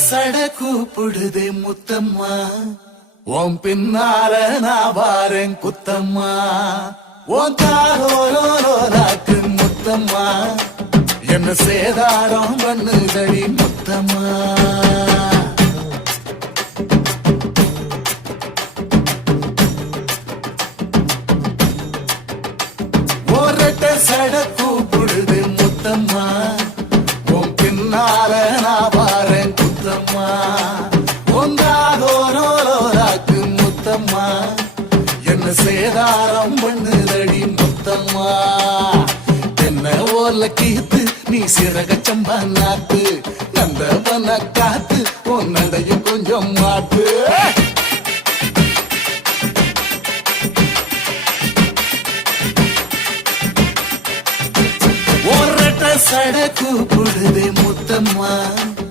சட கூப்பிடுதே முத்தம்மா உன் பின்னால நான் வாரேன் குத்தம்மா உன் காரோராக்கு முத்தம்மா என்ன சேதாரம் பண்ணுதடி முத்தம்மா சட கூப்பிடுது முத்தம்மா உன் பின்னால நான் வாரேன் குத்தம்மா உங்காதோராக்கு முத்தம்மா என்ன சேதாரம் பண்ணுதடி முத்தம்மா என்ன ஓர்ல கீத்து நீ சிறக சம்பா நாத்து நந்தவன காத்து உன் நடையும் கொஞ்சம் மாத்து சட கூப்பிடுதே முத்தம்மா